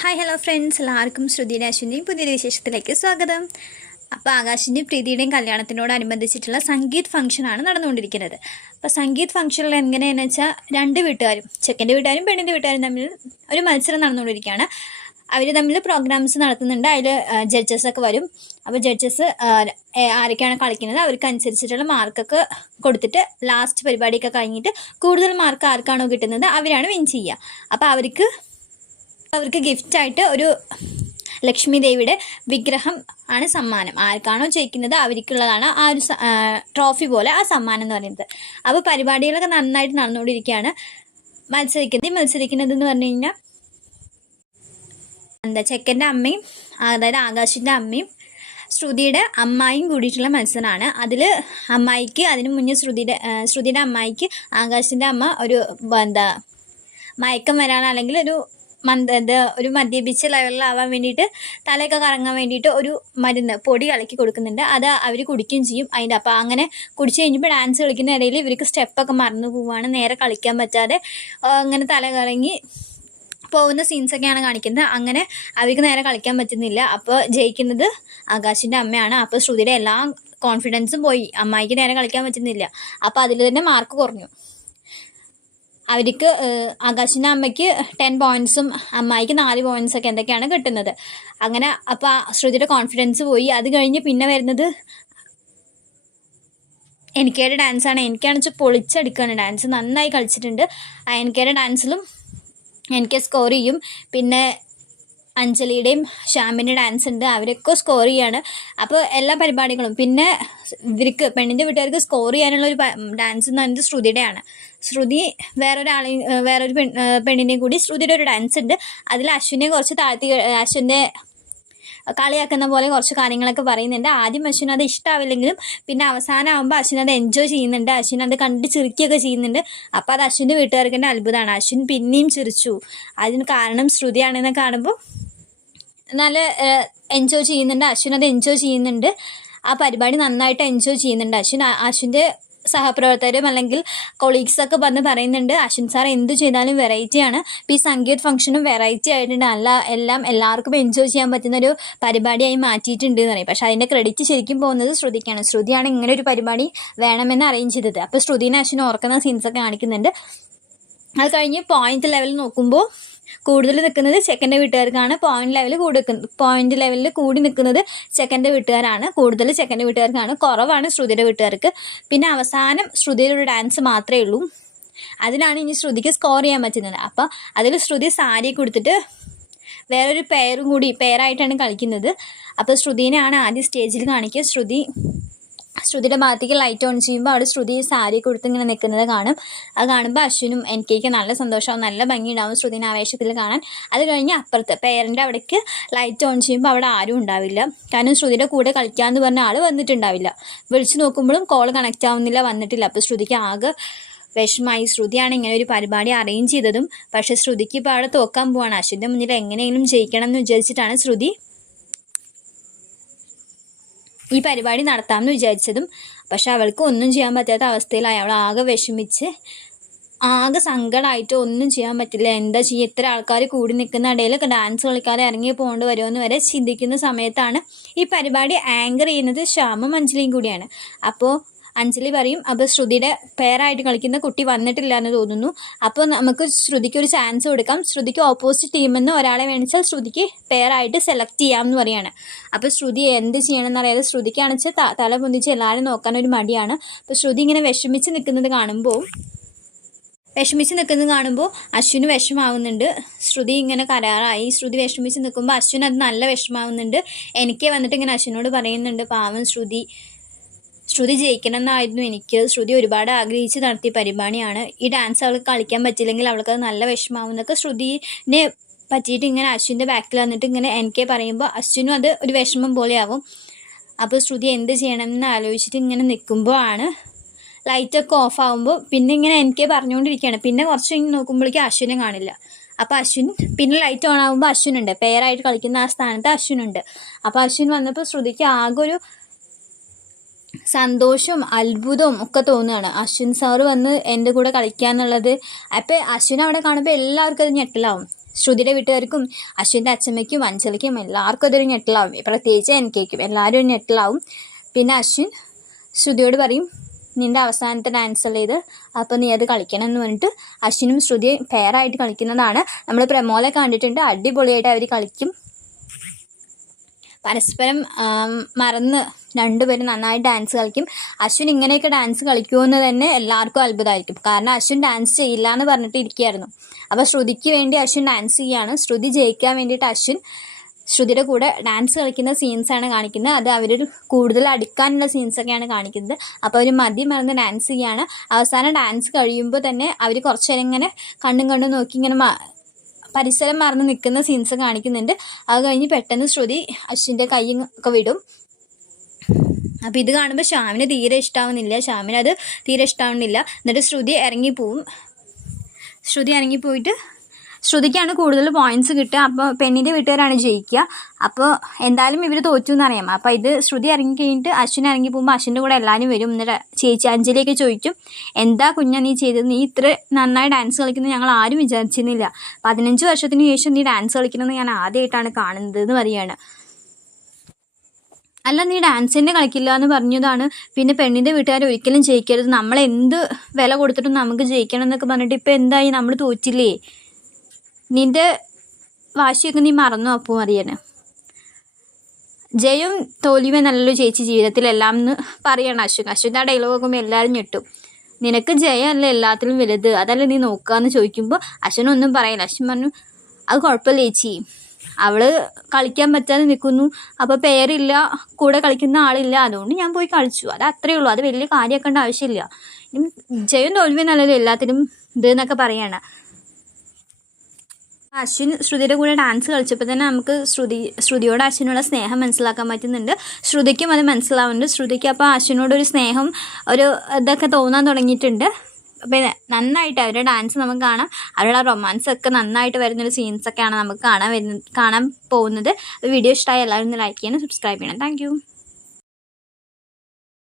Hi hello friends, എല്ലാവർക്കും ശ്രുതിയുടെ അശ്വിൻ്റെയും പുതിയൊരു വിശേഷത്തിലേക്ക് സ്വാഗതം. അപ്പോൾ ആകാശിൻ്റെയും പ്രീതിയുടെയും കല്യാണത്തിനോടനുബന്ധിച്ചിട്ടുള്ള സംഗീത് ഫംഗ്ഷനാണ് നടന്നുകൊണ്ടിരിക്കുന്നത്. അപ്പോൾ സംഗീത് ഫംഗ്ഷനിൽ എങ്ങനെയാണെന്ന് വെച്ചാൽ രണ്ട് വീട്ടുകാരും, ചെക്കൻ്റെ വീട്ടുകാരും പെണ്ണിൻ്റെ വീട്ടുകാരും തമ്മിൽ ഒരു മത്സരം നടന്നുകൊണ്ടിരിക്കുകയാണ്. അവർ തമ്മിൽ പ്രോഗ്രാംസ് നടത്തുന്നുണ്ട്. അതിൽ ജഡ്ജസൊക്കെ വരും. അപ്പോൾ ജഡ്ജസ് ആരൊക്കെയാണ് കളിക്കുന്നത് അവർക്ക് അനുസരിച്ചിട്ടുള്ള മാർക്കൊക്കെ കൊടുത്തിട്ട് ലാസ്റ്റ് പരിപാടിയൊക്കെ കഴിഞ്ഞിട്ട് കൂടുതൽ മാർക്ക് ആർക്കാണോ കിട്ടുന്നത് അവരാണ് വിൻ ചെയ്യുക. അപ്പോൾ അവർക്ക് ഗിഫ്റ്റായിട്ട് ഒരു ലക്ഷ്മി ദേവിയുടെ വിഗ്രഹം ആണ് സമ്മാനം. ആർക്കാണോ ജയിക്കുന്നത് അവർക്കുള്ളതാണ് ആ ഒരു ട്രോഫി പോലെ ആ സമ്മാനം എന്ന് പറയുന്നത്. അപ്പോൾ പരിപാടികളൊക്കെ നന്നായിട്ട് നടന്നുകൊണ്ടിരിക്കുകയാണ്. മത്സരിക്കുന്നതെന്ന് പറഞ്ഞു കഴിഞ്ഞാൽ ചെക്കൻ്റെ അമ്മയും, അതായത് ആകാശിൻ്റെ അമ്മയും ശ്രുതിയുടെ അമ്മായിയും കൂടിയിട്ടുള്ള മത്സരമാണ്. അതിൽ അമ്മായിക്ക്, അതിന് മുന്നേ ശ്രുതിയുടെ അമ്മായിക്ക് ആകാശിൻ്റെ അമ്മ ഒരു മയക്കം വരാൻ, അല്ലെങ്കിൽ ഒരു മദ്യപിച്ച ലെവലിലാവാൻ വേണ്ടിയിട്ട്, തലയൊക്കെ കറങ്ങാൻ വേണ്ടിയിട്ട് ഒരു മരുന്ന് പൊടി കലക്കി കൊടുക്കുന്നുണ്ട്. അത് അവർ കുടിക്കുകയും ചെയ്യും. അപ്പോൾ അങ്ങനെ കുടിച്ച് കഴിഞ്ഞപ്പോൾ ഡാൻസ് കളിക്കുന്ന ഇടയിൽ ഇവർക്ക് സ്റ്റെപ്പൊക്കെ മറന്നു പോവുകയാണ്. നേരെ കളിക്കാൻ പറ്റാതെ അങ്ങനെ തല കറങ്ങി പോകുന്ന സീൻസൊക്കെയാണ് കാണിക്കുന്നത്. അങ്ങനെ അവർക്ക് നേരെ കളിക്കാൻ പറ്റുന്നില്ല. അപ്പോൾ ജയിക്കുന്നത് ആകാശിൻ്റെ അമ്മയാണ്. അപ്പോൾ ശ്രുതിയുടെ എല്ലാ കോൺഫിഡൻസും പോയി. അമ്മായിക്ക് നേരെ കളിക്കാൻ പറ്റുന്നില്ല. അപ്പോൾ അതിൽ തന്നെ മാർക്ക് കുറഞ്ഞു. അവർക്ക് ആകാശിൻ്റെ അമ്മയ്ക്ക് 10 പോയിൻറ്സും അമ്മായിക്ക് 4 പോയിൻറ്സൊക്കെ എന്തൊക്കെയാണ് കിട്ടുന്നത്. അങ്ങനെ അപ്പോൾ ശ്രുതിയുടെ കോൺഫിഡൻസ് പോയി. അത് കഴിഞ്ഞ് പിന്നെ വരുന്നത് എനിക്കയുടെ ഡാൻസാണ്. എനിക്കാണെന്ന് വെച്ചാൽ പൊളിച്ചടിക്കുകയാണ്. ഡാൻസ് നന്നായി കളിച്ചിട്ടുണ്ട്. എനിക്കയുടെ ഡാൻസിലും എനിക്ക് സ്കോർ ചെയ്യും. പിന്നെ അഞ്ജലിയുടെയും ശ്യാമിൻ്റെ ഡാൻസ് ഉണ്ട്, അവരൊക്കെ സ്കോർ ചെയ്യാണ്. അപ്പോൾ എല്ലാ പരിപാടികളും, പിന്നെ ഇവർക്ക് പെണ്ണിൻ്റെ വീട്ടുകാർക്ക് സ്കോർ ചെയ്യാനുള്ള ഒരു ഡാൻസ് എന്ന് പറയുന്നത് ശ്രുതിയുടെയാണ്. ശ്രുതി വേറൊരു പെണ്ണിനെയും കൂടി ശ്രുതിയുടെ ഒരു ഡാൻസ് ഉണ്ട്. അതിൽ അശ്വിനെ കുറച്ച് അശ്വിൻ്റെ കളിയാക്കുന്ന പോലെ കുറച്ച് കാര്യങ്ങളൊക്കെ പറയുന്നുണ്ട്. ആദ്യം അശ്വിൻ അത് ഇഷ്ടമാവില്ലെങ്കിലും പിന്നെ അവസാനം ആകുമ്പോൾ അശ്വിൻ അത് എൻജോയ് ചെയ്യുന്നുണ്ട്. അശ്വിൻ അത് കണ്ട് ചിരിക്കുകയൊക്കെ ചെയ്യുന്നുണ്ട്. അപ്പോൾ അത് അശ്വിൻ്റെ വീട്ടുകാർക്ക് തന്നെ അത്ഭുതമാണ്. അശ്വിൻ പിന്നെയും ചിരിച്ചു. അതിന് കാരണം ശ്രുതിയാണെന്ന് കാണുമ്പോൾ നല്ല എൻജോയ് ചെയ്യുന്നുണ്ട്. അശ്വിൻ അത് എൻജോയ് ചെയ്യുന്നുണ്ട്. ആ പരിപാടി നന്നായിട്ട് എൻജോയ് ചെയ്യുന്നുണ്ട്. അശ്വിൻ്റെ സഹപ്രവർത്തകരും അല്ലെങ്കിൽ കൊളീഗ്സൊക്കെ പറയുന്നുണ്ട്, അശ്വിൻ സാർ എന്ത് ചെയ്താലും വെറൈറ്റിയാണ്. ഇപ്പോൾ ഈ സംഗീത് ഫംഗ്ഷനും വെറൈറ്റി ആയിട്ടുണ്ട്. എല്ലാവർക്കും എൻജോയ് ചെയ്യാൻ പറ്റുന്ന ഒരു പരിപാടിയായി മാറ്റിയിട്ടുണ്ട് എന്ന് പറയും. പക്ഷേ അതിൻ്റെ ക്രെഡിറ്റ് ശരിക്കും പോകുന്നത് ശ്രുതിക്കാണ്. ശ്രുതിയാണ് ഇങ്ങനെ ഒരു പരിപാടി വേണമെന്ന് അറേഞ്ച് ചെയ്തത്. അപ്പോൾ ശ്രുതിനെ അശ്വിൻ ഓർക്കുന്ന സീൻസൊക്കെ കാണിക്കുന്നുണ്ട്. അത് കഴിഞ്ഞ് പോയിന്റ് ലെവൽ നോക്കുമ്പോൾ കൂടുതൽ നിൽക്കുന്നത് ചെക്കൻ്റെ വീട്ടുകാർക്കാണ്. പോയിന്റ് ലെവലിൽ കൂടി നിൽക്കുന്നത് ചെക്കൻ്റെ വീട്ടുകാരാണ്. കൂടുതൽ ചെക്കൻ്റെ വീട്ടുകാർക്കാണ്, കുറവാണ് ശ്രുതിയുടെ വീട്ടുകാർക്ക്. പിന്നെ അവസാനം ശ്രുതിയുടെ ഒരു ഡാൻസ് മാത്രമേ ഉള്ളൂ. അതിലാണ് ഇനി ശ്രുതിക്ക് സ്കോർ ചെയ്യാൻ പറ്റുന്നത്. അപ്പോൾ അതിൽ ശ്രുതി സാരി കൊടുത്തിട്ട് വേറൊരു പെയറായിട്ടാണ് കളിക്കുന്നത്. അപ്പോൾ ശ്രുതിനെയാണ് ആദ്യം സ്റ്റേജിൽ കാണിക്കുക. ശ്രുതിയുടെ ഭാഗത്തേക്ക് ലൈറ്റ് ഓൺ ചെയ്യുമ്പോൾ അവിടെ ശ്രുതി സാരി കൊടുത്ത് ഇങ്ങനെ നിൽക്കുന്നത് കാണും. അത് കാണുമ്പോൾ അശ്വിനും എനിക്കൊക്കെ നല്ല സന്തോഷമാവും, നല്ല ഭംഗിയുണ്ടാവും ശ്രുതിനെ ആവേശത്തിൽ കാണാൻ. അത് കഴിഞ്ഞ് അപ്പുറത്ത് പേരൻ്റെ അവിടേക്ക് ലൈറ്റ് ഓൺ ചെയ്യുമ്പോൾ അവിടെ ആരും ഉണ്ടാവില്ല. കാരണം ശ്രുതിയുടെ കൂടെ കളിക്കാമെന്ന് പറഞ്ഞ ആൾ വന്നിട്ടുണ്ടാവില്ല. വിളിച്ചു നോക്കുമ്പോഴും കോൾ കണക്റ്റ് ആവുന്നില്ല, വന്നിട്ടില്ല. അപ്പോൾ ശ്രുതിക്ക് ആകെ വിഷമായി. ശ്രുതിയാണ് ഇങ്ങനെ ഒരു പരിപാടി അറേഞ്ച് ചെയ്തതും. പക്ഷേ ശ്രുതിക്ക് ഇപ്പോൾ അവിടെ തോക്കാൻ പോവാണ്. അശ്വിൻ്റെ മുന്നിൽ എങ്ങനെയെങ്കിലും ജയിക്കണം എന്ന് വിചാരിച്ചിട്ടാണ് ശ്രുതി ഈ പരിപാടി നടത്താമെന്ന് വിചാരിച്ചതും. പക്ഷെ അവൾക്ക് ഒന്നും ചെയ്യാൻ പറ്റാത്ത അവസ്ഥയിലായി. അവൾ ആകെ വിഷമിച്ച് ആകെ സങ്കടമായിട്ട് ഒന്നും ചെയ്യാൻ പറ്റില്ല. എന്താ ചെയ്യുക, ഇത്ര ആൾക്കാർ കൂടി നിൽക്കുന്ന ഇടയിൽ ഡാൻസ് കളിക്കാതെ ഇറങ്ങി പോകേണ്ടി വരുമെന്ന് വരെ ചിന്തിക്കുന്ന സമയത്താണ് ഈ പരിപാടി ആങ്കർ ചെയ്യുന്നത് ശ്യാമും അഞ്ജലിയും കൂടിയാണ്. അപ്പോൾ അഞ്ജലി പറയും, അപ്പോൾ ശ്രുതിയുടെ പെയറായിട്ട് കളിക്കുന്ന കുട്ടി വന്നിട്ടില്ല എന്ന് തോന്നുന്നു, അപ്പോൾ നമുക്ക് ശ്രുതിക്ക് ഒരു ചാൻസ് കൊടുക്കാം. ശ്രുതിക്ക് ഓപ്പോസിറ്റ് ടീമെന്ന് ഒരാളെ വേണിച്ചാൽ ശ്രുതിക്ക് പെയറായിട്ട് സെലക്ട് ചെയ്യാമെന്ന് പറയാണ്. അപ്പോൾ ശ്രുതി എന്ത് ചെയ്യണമെന്ന് അറിയാതെ ശ്രുതിക്കാണെന്ന് വെച്ചാൽ തല പൊന്തിച്ച് എല്ലാവരും നോക്കാനൊരു മടിയാണ്. അപ്പോൾ ശ്രുതി ഇങ്ങനെ വിഷമിച്ച് നിൽക്കുന്നത് കാണുമ്പോൾ അശ്വിന് വിഷമാവുന്നുണ്ട്. ശ്രുതി ഇങ്ങനെ കരാറായി. ശ്രുതി വിഷമിച്ച് നിൽക്കുമ്പോൾ അശ്വിന് അത് നല്ല വിഷമാവുന്നുണ്ട്. എനിക്ക് വന്നിട്ട് ഇങ്ങനെ അശ്വിനോട് പറയുന്നുണ്ട്, പാവം ശ്രുതി ജയിക്കണം എന്നായിരുന്നു എനിക്ക്. ശ്രുതി ഒരുപാട് ആഗ്രഹിച്ച് നടത്തിയ പരിപാടിയാണ്. ഈ ഡാൻസ് അവൾക്ക് കളിക്കാൻ പറ്റില്ലെങ്കിൽ അവൾക്കത് നല്ല വിഷമാവും എന്നൊക്കെ ശ്രുതിനെ പറ്റിയിട്ട് ഇങ്ങനെ അശ്വിൻ്റെ ബാക്കിൽ വന്നിട്ട് ഇങ്ങനെ എനിക്ക് പറയുമ്പോൾ അശ്വിനും അത് ഒരു വിഷമം പോലെയാവും. അപ്പോൾ ശ്രുതി എന്ത് ചെയ്യണമെന്ന് ആലോചിച്ചിട്ട് ഇങ്ങനെ നിൽക്കുമ്പോഴാണ് ലൈറ്റൊക്കെ ഓഫ് ആകുമ്പോൾ പിന്നെ ഇങ്ങനെ എനിക്ക് പറഞ്ഞുകൊണ്ടിരിക്കുകയാണ്. പിന്നെ കുറച്ച് കഴിഞ്ഞ് നോക്കുമ്പോഴേക്കും അശ്വിനെ കാണില്ല. അപ്പോൾ അശ്വിൻ പിന്നെ ലൈറ്റ് ഓൺ ആകുമ്പോൾ അശ്വിനുണ്ട്, പെയറായിട്ട് കളിക്കുന്ന ആ സ്ഥാനത്ത് അശ്വിനുണ്ട്. അപ്പോൾ അശ്വിൻ വന്നപ്പോൾ ശ്രുതിക്ക് ആകെ ഒരു സന്തോഷവും അത്ഭുതവും ഒക്കെ തോന്നുകയാണ്. അശ്വിൻ സാറ് വന്ന് എൻ്റെ കൂടെ കളിക്കുക എന്നുള്ളത്. അപ്പോൾ അശ്വിൻ അവിടെ കാണുമ്പോൾ എല്ലാവർക്കും അത് ഞെട്ടലാവും. ശ്രുതിയുടെ വീട്ടുകാർക്കും അശ്വിൻ്റെ അച്ഛമ്മയ്ക്കും അഞ്ജലിക്കും എല്ലാവർക്കും അതൊരു ഞെട്ടലാവും. പ്രത്യേകിച്ച് എനിക്കും എല്ലാവരും ഒരു ഞെട്ടലാവും. പിന്നെ അശ്വിൻ ശ്രുതിയോട് പറയും, നിൻ്റെ അവസാനത്തെ ഡാൻസ് അല്ലേ ഇത്, അപ്പോൾ നീ അത് കളിക്കണം എന്ന് പറഞ്ഞിട്ട് അശ്വിനും ശ്രുതിയും പെയറായിട്ട് കളിക്കുന്നതാണ്. നമ്മൾ പ്രമോലെ കണ്ടിട്ടുണ്ട്, അടിപൊളിയായിട്ട് അവർ കളിക്കും. പരസ്പരം മറന്ന് രണ്ടുപേരും നന്നായി ഡാൻസ് കളിക്കും. അശ്വിൻ ഇങ്ങനെയൊക്കെ ഡാൻസ് കളിക്കുമെന്ന് തന്നെ എല്ലാവർക്കും അത്ഭുതമായിരിക്കും. കാരണം അശ്വിൻ ഡാൻസ് ചെയ്യില്ല എന്ന് പറഞ്ഞിട്ട് ഇരിക്കുകയായിരുന്നു. അപ്പോൾ ശ്രുതിക്ക് വേണ്ടി അശ്വിൻ ഡാൻസ് ചെയ്യുകയാണ്. ശ്രുതി ജയിക്കാൻ വേണ്ടിയിട്ട് അശ്വിൻ ശ്രുതിയുടെ കൂടെ ഡാൻസ് കളിക്കുന്ന സീൻസാണ് കാണിക്കുന്നത്. അത് അവർ കൂടുതൽ അടുക്കാനുള്ള സീൻസൊക്കെയാണ് കാണിക്കുന്നത്. അപ്പോൾ അവർ മറന്ന് ഡാൻസ് ചെയ്യുകയാണ്. അവസാനം ഡാൻസ് കഴിയുമ്പോൾ തന്നെ അവർ കുറച്ച് നേരം ഇങ്ങനെ കണ്ണും നോക്കി ഇങ്ങനെ പരിസരം മറന്ന് നിൽക്കുന്ന സീൻസ് കാണിക്കുന്നുണ്ട്. അത് കഴിഞ്ഞ് പെട്ടെന്ന് ശ്രുതി അശ്വിൻ്റെ കൈ ഒക്കെ വിടും. അപ്പോൾ ഇത് കാണുമ്പോൾ ശ്യാമിന് തീരെ ഇഷ്ടമാവുന്നില്ല. ശ്യാമിനത് തീരെ ഇഷ്ടമാവുന്നില്ല. എന്നിട്ട് ശ്രുതി ഇറങ്ങിപ്പോയിട്ട് ശ്രുതിക്കാണ് കൂടുതൽ പോയിന്റ്സ് കിട്ടുക. അപ്പോൾ പെണ്ണിൻ്റെ വീട്ടുകാരാണ് ജയിക്കുക. അപ്പോൾ എന്തായാലും ഇവർ തോറ്റു എന്നറിയാം. അപ്പോൾ ഇത് ശ്രുതി ഇറങ്ങി കഴിഞ്ഞിട്ട് അശ്വിൻ ഇറങ്ങി പോകുമ്പോൾ അശ്വിൻ്റെ കൂടെ എല്ലാവരും വരും. എന്നിട്ട് ചേച്ചി അഞ്ജലിയൊക്കെ ചോദിക്കും, എന്താ കുഞ്ഞാ നീ ചെയ്തത്, നീ ഇത്ര നന്നായി ഡാൻസ് കളിക്കുന്നത് ഞങ്ങൾ ആരും വിചാരിച്ചിരുന്നില്ല. 15 വർഷത്തിന് ശേഷം നീ ഡാൻസ് കളിക്കുന്നത് ഞാൻ ആദ്യമായിട്ടാണ് കാണുന്നത് എന്ന് പറയുകയാണ്. അല്ല, നീ ഡാൻസ് തന്നെ കളിക്കില്ല എന്ന് പറഞ്ഞതാണ്. പിന്നെ പെണ്ണിൻ്റെ വീട്ടുകാർ ഒരിക്കലും ജയിക്കരുത്, നമ്മളെന്ത് വില കൊടുത്തിട്ടും നമുക്ക് ജയിക്കണം എന്നൊക്കെ പറഞ്ഞിട്ട് ഇപ്പം എന്തായി, നമ്മൾ തോറ്റില്ലേ, നിൻ്റെ വാശിയൊക്കെ നീ മറന്നു അപ്പോൾ അറിയാൻ. ജയം തോൽവിയും നല്ലൊരു ചേച്ചി ജീവിതത്തിലെല്ലാം എന്ന് പറയണം അശ്വിൻ. അശ്വിൻ്റെ ആ ഡയലോഗ് നോക്കുമ്പോൾ എല്ലാവരും ഞെട്ടും. നിനക്ക് ജയമല്ല എല്ലാത്തിലും വലുത്, അതല്ല നീ നോക്കുകയെന്ന് ചോദിക്കുമ്പോൾ അശ്വിനൊന്നും പറയില്ല. അശ്വിൻ പറഞ്ഞു, അത് കുഴപ്പമില്ല ചേച്ചി, അവൾ കളിക്കാൻ പറ്റാതെ നിൽക്കുന്നു, അപ്പോൾ പേരില്ല, കൂടെ കളിക്കുന്ന ആളില്ല, അതുകൊണ്ട് ഞാൻ പോയി കളിച്ചു, അത് അത്രയേ ഉള്ളൂ, അത് വലിയ കാര്യമാക്കേണ്ട ആവശ്യമില്ല. ജയം തോൽവിയും നല്ലല്ലോ എല്ലാത്തിലും ഇത് എന്നൊക്കെ പറയാണ്. അശ്വിൻ ശ്രുതിയുടെ കൂടെ ഡാൻസ് കളിച്ചപ്പോൾ തന്നെ നമുക്ക് ശ്രുതിയോട് അശ്വിനുള്ള സ്നേഹം മനസ്സിലാക്കാൻ പറ്റുന്നുണ്ട്. ശ്രുതിക്കും അത് മനസ്സിലാവുന്നുണ്ട്. ശ്രുതിക്ക് അപ്പോൾ അശ്വിനോടൊരു സ്നേഹം ഒരു ഇതൊക്കെ തോന്നാൻ തുടങ്ങിയിട്ടുണ്ട്. അപ്പോൾ നന്നായിട്ട് അവരുടെ ഡാൻസ് നമുക്ക് കാണാം. അവരുടെ റൊമാൻസ് ഒക്കെ നന്നായിട്ട് വരുന്നൊരു സീൻസൊക്കെയാണ് നമുക്ക് കാണാൻ പോകുന്നത്. വീഡിയോ ഇഷ്ടമായി എല്ലാവരും ഒന്ന് ലൈക്ക് ചെയ്യണം, സബ്സ്ക്രൈബ് ചെയ്യണം. താങ്ക്